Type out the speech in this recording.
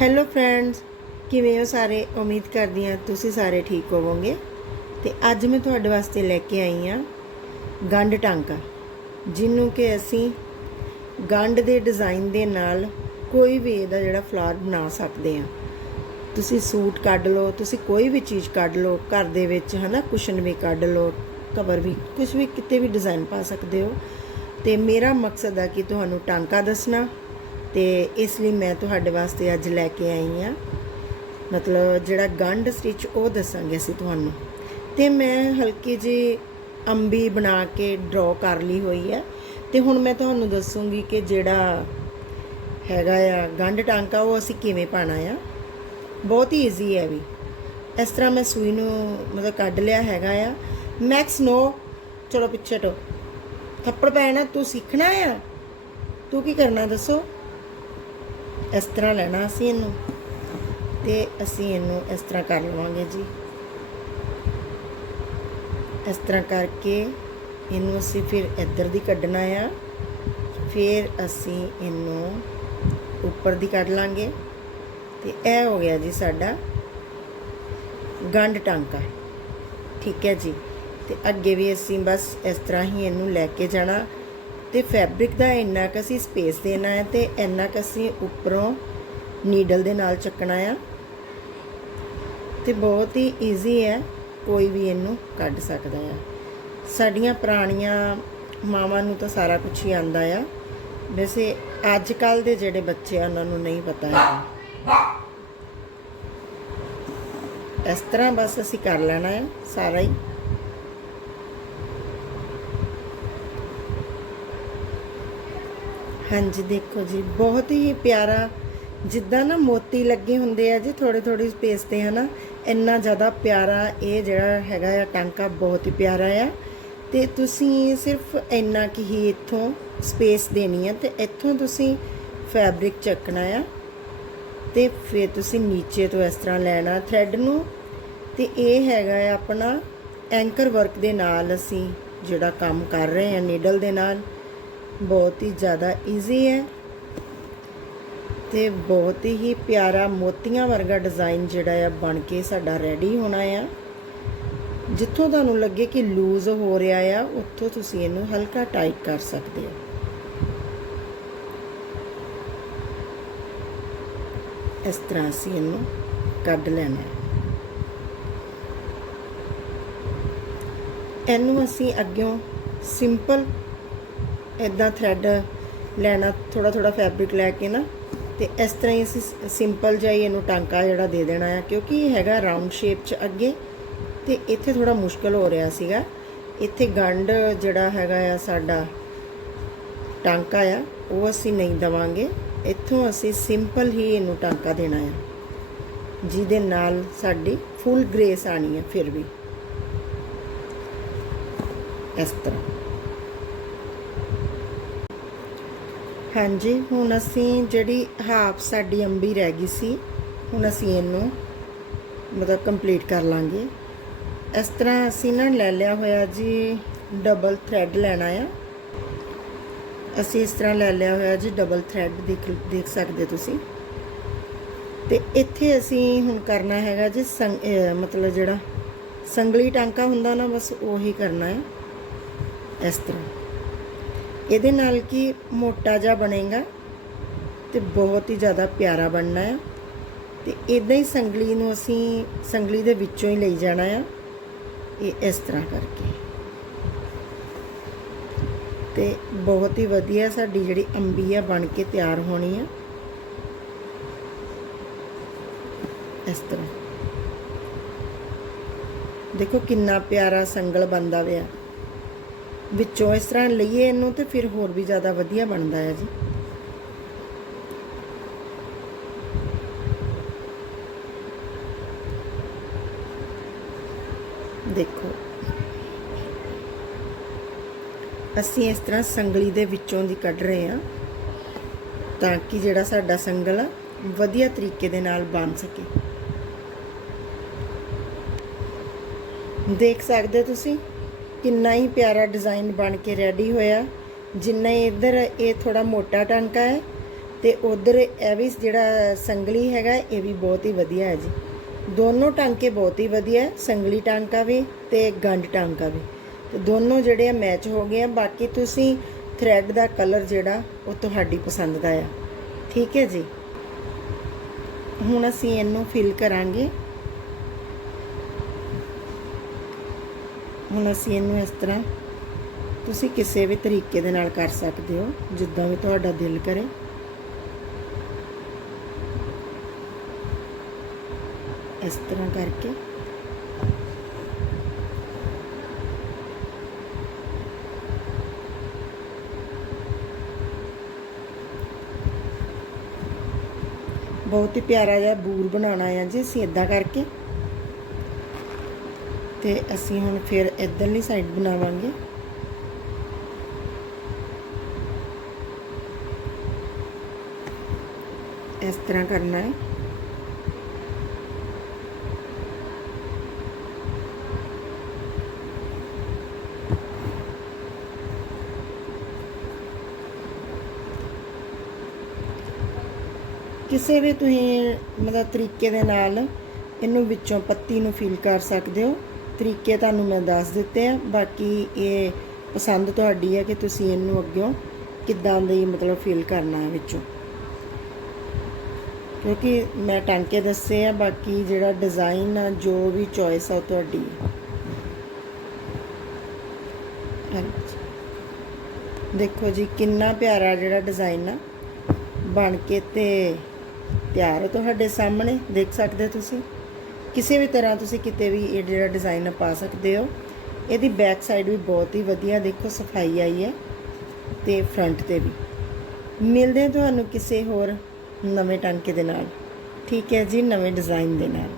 Hello friends ਕਿਵੇਂ ਹੋ ਸਾਰੇ? ਉਮੀਦ ਕਰਦੀ ਹਾਂ ਤੁਸੀਂ ਸਾਰੇ ਠੀਕ ਹੋਵੋਗੇ। ਤੇ ਅੱਜ ਮੈਂ ਤੁਹਾਡੇ ਵਾਸਤੇ ਲੈ ਕੇ ਆਈ ਹਾਂ ਗੰਢ ਟਾਂਕਾ ਜਿਹਨੂੰ ਕਿ ਅਸੀਂ ਗੰਢ ਦੇ ਡਿਜ਼ਾਈਨ ਦੇ ਨਾਲ ਕੋਈ ਵੀ ਇਹਦਾ ਜਿਹੜਾ ਫਲਾਰ ਬਣਾ ਸਕਦੇ ਹਾਂ। ਤੁਸੀਂ ਸੂਟ ਕੱਢ ਲਓ, ਤੁਸੀਂ ਕੋਈ ਵੀ ਚੀਜ਼ ਕੱਢ ਲਓ, ਘਰ ਦੇ ਵਿੱਚ ਹਨਾ ਕੁਸ਼ਨ ਵੀ ਕੱਢ ਲਓ ਕਵਰ ਵੀ ਕੁਝ ਵੀ ਕਿਤੇ ਵੀ ਡਿਜ਼ਾਈਨ ਪਾ ਸਕਦੇ ਹੋ। ਤੇ ਮੇਰਾ ਮਕਸਦ ਆ ਕਿ ਤੁਹਾਨੂੰ ਟਾਂਕਾ ਦੱਸਣਾ ਤੇ ਇਸ ਲਈ ਮੈਂ ਤੁਹਾਡੇ ਵਾਸਤੇ ਅੱਜ ਲੈ ਕੇ ਆਈ ਆ ਮਤਲਬ ਜਿਹੜਾ ਗੰਢ ਸਟਿਚ ਉਹ ਦੱਸਾਂਗੇ ਅਸੀਂ ਤੁਹਾਨੂੰ। ਤੇ ਮੈਂ ਹਲਕੀ ਜੀ ਅੰਬੀ ਬਣਾ ਕੇ ਡਰਾ ਕਰ ਲਈ ਹੋਈ ਹੈ। ਤੇ ਹੁਣ ਮੈਂ ਤੁਹਾਨੂੰ ਦੱਸੂਗੀ ਕਿ ਜਿਹੜਾ ਹੈਗਾ ਆ ਗੰਢ ਟਾਂਕਾ ਉਹ ਅਸੀਂ ਕਿਵੇਂ ਪਾਣਾ ਆ। ਬਹੁਤ ਹੀ ਈਜ਼ੀ ਹੈ ਵੀ। ਇਸ ਤਰ੍ਹਾਂ ਮੈਂ ਸੂਈ ਨੂੰ ਮਤਲਬ ਕੱਢ ਲਿਆ ਹੈਗਾ ਆ। ਮੈਕਸ ਨੋ ਚਲੋ ਪਿੱਛੇ ਟੋ ਥੱਪੜ ਪੈਣਾ, ਤੂੰ ਸਿੱਖਣਾ ਆ? ਤੂੰ ਕੀ ਕਰਨਾ ਦੱਸੋ? ਇਸ ਤਰ੍ਹਾਂ ਲੈਣਾ ਅਸੀਂ ਇਹਨੂੰ। ਤੇ ਅਸੀਂ ਇਹਨੂੰ ਇਸ ਤਰ੍ਹਾਂ ਕਰ ਲਵਾਂਗੇ ਜੀ। ਇਸ ਤਰ੍ਹਾਂ ਕਰਕੇ ਇਹਨੂੰ ਅਸੀਂ ਫਿਰ ਇੱਧਰ ਦੀ ਕੱਢਣਾ ਆ। ਫਿਰ ਅਸੀਂ ਇਹਨੂੰ ਉੱਪਰ ਦੀ ਕੱਢ ਲਾਂਗੇ। ਤੇ ਇਹ ਹੋ ਗਿਆ ਜੀ ਸਾਡਾ ਗੰਢ ਟਾਂਕਾ। ਠੀਕ ਹੈ ਜੀ। ਤੇ ਅੱਗੇ ਵੀ ਅਸੀਂ ਬਸ ਇਸ ਤਰ੍ਹਾਂ ਹੀ ਇਹਨੂੰ ਲੈ ਕੇ ਜਾਣਾ। ਤੇ ਫੈਬਰਿਕ ਦਾ ਇੰਨਾ ਕੁ ਅਸੀਂ ਸਪੇਸ ਦੇਣਾ ਹੈ ਤੇ ਇੰਨਾ ਕੁ ਅਸੀਂ ਉੱਪਰੋਂ ਨੀਡਲ ਦੇ ਨਾਲ ਚੱਕਣਾ ਆ। ਤੇ ਬਹੁਤ ਹੀ ਈਜ਼ੀ ਹੈ, ਕੋਈ ਵੀ ਇਹਨੂੰ ਕੱਢ ਸਕਦਾ ਆ। ਸਾਡੀਆਂ ਪੁਰਾਣੀਆਂ ਮਾਵਾਂ ਨੂੰ ਤਾਂ ਸਾਰਾ ਕੁਝ ਹੀ ਆਂਦਾ ਆ। ਵੈਸੇ ਅੱਜ ਕੱਲ ਦੇ ਜਿਹੜੇ ਬੱਚੇ ਆ, ਉਹਨਾਂ ਨੂੰ ਨਹੀਂ ਪਤਾ ਹੈ ਇਸ ਤਰ੍ਹਾਂ ਬਸ ਅਸੀਂ ਕਰ ਲੈਣਾ ਹੈ ਸਾਰਾ ਹੀ। ਹਾਂਜੀ, ਦੇਖੋ ਜੀ, ਬਹੁਤ ਹੀ ਪਿਆਰਾ ਜਿੱਦਾਂ ਨਾ ਮੋਤੀ ਲੱਗੇ ਹੁੰਦੇ ਆ ਜੀ ਥੋੜੇ ਥੋੜੀ ਸਪੇਸ ਤੇ ਹਨਾ, ਇੰਨਾ ਜ਼ਿਆਦਾ ਪਿਆਰਾ ਇਹ ਜਿਹੜਾ ਹੈਗਾ ਆ ਟਾਂਕਾ ਬਹੁਤ ਹੀ ਪਿਆਰਾ ਆ। ਤੇ ਤੁਸੀਂ ਸਿਰਫ ਇੰਨਾ ਕਿ ਹੀ ਇੱਥੋਂ ਸਪੇਸ ਦੇਣੀ ਹੈ ਤੇ ਇੱਥੋਂ ਤੁਸੀਂ ਫੈਬਰਿਕ ਚੱਕਣਾ ਆ ਤੇ ਫਿਰ ਤੁਸੀਂ ਨੀਚੇ ਤੋਂ ਇਸ ਤਰ੍ਹਾਂ ਲੈਣਾ ਥ੍ਰੈਡ ਨੂੰ। ਤੇ ਇਹ ਹੈਗਾ ਆ ਆਪਣਾ ਐਂਕਰ ਵਰਕ ਦੇ ਨਾਲ ਅਸੀਂ ਜਿਹੜਾ ਕੰਮ ਕਰ ਰਹੇ ਹਾਂ ਨੀਡਲ ਦੇ ਨਾਲ। ਬਹੁਤ ਹੀ ਜ਼ਿਆਦਾ ਈਜ਼ੀ ਹੈ ਤੇ ਬਹੁਤ ਹੀ ਪਿਆਰਾ ਮੋਤੀਆਂ ਵਰਗਾ ਡਿਜ਼ਾਈਨ ਜਿਹੜਾ ਆ ਬਣ ਕੇ ਸਾਡਾ ਰੈਡੀ ਹੋਣਾ ਆ। ਜਿੱਥੋਂ ਤੁਹਾਨੂੰ ਲੱਗੇ ਕਿ ਲੂਜ਼ ਹੋ ਰਿਹਾ ਆ, ਉੱਥੋਂ ਤੁਸੀਂ ਇਹਨੂੰ ਹਲਕਾ ਟਾਈਟ ਕਰ ਸਕਦੇ ਹੋ। ਇਸ ਤਰ੍ਹਾਂ ਅਸੀਂ ਇਹਨੂੰ ਕੱਢ ਲੈਣਾ ਇਹਨੂੰ ਅਸੀਂ ਅੱਗਿਓਂ ਸਿੰਪਲ ਇਦਾਂ ਥ੍ਰੈਡ ਲੈਣਾ ਥੋੜਾ ਥੋੜਾ ਫੈਬਰਿਕ ਲੈ ਕੇ ਨਾ, ਤੇ ਇਸ ਤਰ੍ਹਾਂ ਹੀ ਅਸੀਂ ਸਿੰਪਲ ਜਿਹਾ ਹੀ ਇਹਨੂੰ ਟਾਂਕਾ ਜਿਹੜਾ ਦੇ ਦੇਣਾ ਹੈ ਕਿਉਂਕਿ ਇਹ ਹੈਗਾ ਰਾਉਂਡ ਸ਼ੇਪ 'ਚ ਅੱਗੇ, ਤੇ ਇੱਥੇ ਥੋੜਾ ਮੁਸ਼ਕਲ ਹੋ ਰਿਹਾ ਸੀਗਾ। ਇੱਥੇ ਗੰਢ ਜਿਹੜਾ ਹੈਗਾ ਆ ਸਾਡਾ ਟਾਂਕਾ ਆ, ਉਹ ਅਸੀਂ ਨਹੀਂ ਦਵਾਂਗੇ। ਇੱਥੋਂ ਅਸੀਂ ਸਿੰਪਲ ਹੀ ਇਹਨੂੰ ਟਾਂਕਾ ਦੇਣਾ ਆ। ਜਿਹਦੇ ਨਾਲ ਸਾਡੀ ਫੁੱਲ ਗ੍ਰੇਸ ਆਣੀ ਹੈ ਫਿਰ ਵੀ। ਇਸ ਤਰ੍ਹਾਂ। ਹਾਂਜੀ, ਹੁਣ ਅਸੀਂ ਜਿਹੜੀ ਹਾਫ ਸਾਡੀ ਅੰਬੀ ਰਹਿ ਗਈ ਸੀ, ਹੁਣ ਅਸੀਂ ਇਹਨੂੰ ਮਤਲਬ ਕੰਪਲੀਟ ਕਰ ਲਾਂਗੇ। ਇਸ ਤਰ੍ਹਾਂ ਅਸੀਂ ਨਾ ਲੈ ਲਿਆ ਹੋਇਆ ਜੀ ਡਬਲ ਥ੍ਰੈਡ ਲੈਣਾ ਆ। ਅਸੀਂ ਇਸ ਤਰ੍ਹਾਂ ਲੈ ਲਿਆ ਹੋਇਆ ਜੀ ਡਬਲ ਥ੍ਰੈਡ ਦੇਖ ਦੇਖ ਸਕਦੇ ਤੁਸੀਂ। ਤੇ ਇੱਥੇ ਅਸੀਂ ਹੁਣ ਕਰਨਾ ਹੈਗਾ ਜੀ, ਸੰਗ- ਮਤਲਬ ਜਿਹੜਾ ਸੰਗਲੀ ਟਾਂਕਾ ਹੁੰਦਾ ਨਾ, ਬਸ ਉਹੀ ਕਰਨਾ ਹੈ ਇਸ ਤਰ੍ਹਾਂ। ਇਹਦੇ ਨਾਲ ਕੀ ਮੋਟਾ ਜਿਹਾ ਬਣੇਗਾ ਤੇ ਬਹੁਤ ਹੀ ਜ਼ਿਆਦਾ ਪਿਆਰਾ ਬਣਨਾ ਹੈ ਤੇ ਇਦਾਂ ਹੀ ਸੰਗਲੀ ਨੂੰ ਅਸੀਂ ਸੰਗਲੀ ਦੇ ਵਿੱਚੋਂ ਹੀ ਲਈ ਜਾਣਾ ਆ। ਇਹ ਇਸ ਤਰ੍ਹਾਂ ਕਰਕੇ। ਤੇ ਬਹੁਤ ਹੀ ਵਧੀਆ ਸਾਡੀ ਜਿਹੜੀ ਅੰਬੀ ਆ ਬਣ ਕੇ ਤਿਆਰ ਹੋਣੀ ਆ। ਇਸ ਤਰ੍ਹਾਂ। ਦੇਖੋ ਕਿੰਨਾ ਪਿਆਰਾ ਸੰਗਲ ਬੰਦਾ ਪਿਆ। ਵਿੱਚੋਂ ਇਸ ਤਰ੍ਹਾਂ ਲਈਏ ਇਹਨੂੰ ਤੇ ਫਿਰ ਹੋਰ ਵੀ ਜ਼ਿਆਦਾ ਵਧੀਆ ਬਣਦਾ ਹੈ ਜੀ। ਦੇਖੋ। ਅਸੀਂ ਇਸ ਤਰ੍ਹਾਂ ਸੰਗਲੀ ਦੇ ਵਿੱਚੋਂ ਦੀ ਕੱਢ ਰਹੇ ਹਾਂ ਤਾਂ ਕਿ ਜਿਹੜਾ ਸਾਡਾ ਸੰਗਲ ਆ, ਵਧੀਆ ਤਰੀਕੇ ਦੇ ਨਾਲ ਬਣ ਸਕੇ। ਦੇਖ ਸਕਦੇ ਹੋ ਤੁਸੀਂ? ਕਿੰਨਾ ਹੀ ਪਿਆਰਾ ਡਿਜ਼ਾਈਨ ਬਣ ਕੇ ਰੈਡੀ ਹੋਇਆ। ਜਿੰਨਾ ਹੀ ਇੱਧਰ ਇਹ ਥੋੜਾ ਮੋਟਾ ਟਾਂਕਾ ਹੈ ਤੇ ਉਧਰ ਇਹ ਵੀ ਜਿਹੜਾ ਸੰਗਲੀ ਹੈਗਾ, ਇਹ ਵੀ ਬਹੁਤ ਹੀ ਵਧੀਆ ਹੈ ਜੀ। ਦੋਨੋਂ ਟਾਂਕੇ ਬਹੁਤ ਹੀ ਵਧੀਆ ਸੰਗਲੀ ਟਾਂਕਾ ਵੀ ਤੇ ਗੰਢ ਟਾਂਕਾ ਵੀ। ਤੇ ਦੋਨੋਂ ਜਿਹੜੇ ਆ ਮੈਚ ਹੋ ਗਏ ਆ, ਬਾਕੀ ਤੁਸੀਂ ਥ੍ਰੈਡ ਦਾ ਕਲਰ ਜਿਹੜਾ ਉਹ ਤੁਹਾਡੀ ਪਸੰਦ ਦਾ ਆ। ਠੀਕ ਹੈ ਜੀ? ਹੁਣ ਅਸੀਂ ਇਹਨੂੰ ਫਿਲ ਕਰਾਂਗੇ। ਹੁਣ ਅਸੀਂ ਇਹਨੂੰ ਇਸ ਤਰ੍ਹਾਂ ਤੁਸੀਂ ਕਿਸੇ ਵੀ ਤਰੀਕੇ ਦੇ ਨਾਲ ਕਰ ਸਕਦੇ ਹੋ, ਜਿੱਦਾਂ ਵੀ ਤੁਹਾਡਾ ਦਿਲ ਕਰੇ। ਇਸ ਤਰ੍ਹਾਂ ਕਰਕੇ। ਬਹੁਤ ਹੀ ਪਿਆਰਾ ਜਿਹਾ ਬੂਰ ਬਣਾਉਣਾ ਹੈ ਜੀ ਅਸੀਂ ਇਦਾਂ ਕਰਕੇ। ਤੇ ਅਸੀਂ ਹੁਣ ਫਿਰ ਇਧਰਲੀ ਸਾਈਡ ਬਣਾਵਾਂਗੇ। ਇਸ ਤਰ੍ਹਾਂ ਕਰਨਾ ਹੈ। ਕਿਸੇ ਵੀ ਤੁਸੀਂ ਮਤਲਬ ਤਰੀਕੇ ਦੇ ਨਾਲ ਇਹਨੂੰ ਵਿੱਚੋਂ ਪੱਤੀ ਨੂੰ ਫੀਲ ਕਰ ਸਕਦੇ ਹੋ। ਤਰੀਕੇ ਤੁਹਾਨੂੰ ਮੈਂ ਦੱਸ ਦਿੱਤੇ ਆ, ਬਾਕੀ ਇਹ ਪਸੰਦ ਤੁਹਾਡੀ ਹੈ ਕਿ ਤੁਸੀਂ ਇਹਨੂੰ ਅੱਗਿਓਂ ਕਿੱਦਾਂ ਦੀ ਮਤਲਬ ਫੀਲ ਕਰਨਾ ਹੈ ਵਿੱਚੋਂ। ਕਿਉਂਕਿ ਮੈਂ ਟਾਂਕੇ ਦੱਸੇ ਆ, ਬਾਕੀ ਜਿਹੜਾ ਡਿਜ਼ਾਈਨ ਆ, ਜੋ ਵੀ ਚੋਇਸ ਆ ਉਹ ਤੁਹਾਡੀ ਹਾਂਜੀ। ਦੇਖੋ ਜੀ, ਕਿੰਨਾ ਪਿਆਰਾ ਜਿਹੜਾ ਡਿਜ਼ਾਈਨ ਆ, ਬਣ ਕੇ ਤੇ ਤਿਆਰ ਹੈ ਤੁਹਾਡੇ ਸਾਹਮਣੇ, ਦੇਖ ਸਕਦੇ ਹੋ ਤੁਸੀਂ। ਕਿਸੇ ਵੀ ਤਰ੍ਹਾਂ ਤੁਸੀਂ ਕਿਤੇ ਵੀ ਇਹ ਜਿਹੜਾ ਡਿਜ਼ਾਈਨ ਪਾ ਸਕਦੇ ਹੋ, ਇਹਦੀ ਬੈਕ ਸਾਈਡ ਵੀ ਬਹੁਤ ਹੀ ਵਧੀਆ ਦੇਖੋ, ਸਫ਼ਾਈ ਆਈ ਹੈ ਤੇ ਫਰੰਟ ਤੇ ਵੀ। ਮਿਲਦੇ ਤੁਹਾਨੂੰ ਕਿਸੇ ਹੋਰ ਨਵੇਂ ਟਾਂਕੇ ਦੇ ਨਾਲ। ਠੀਕ ਹੈ ਜੀ, ਨਵੇਂ ਡਿਜ਼ਾਈਨ ਦੇ ਨਾਲ।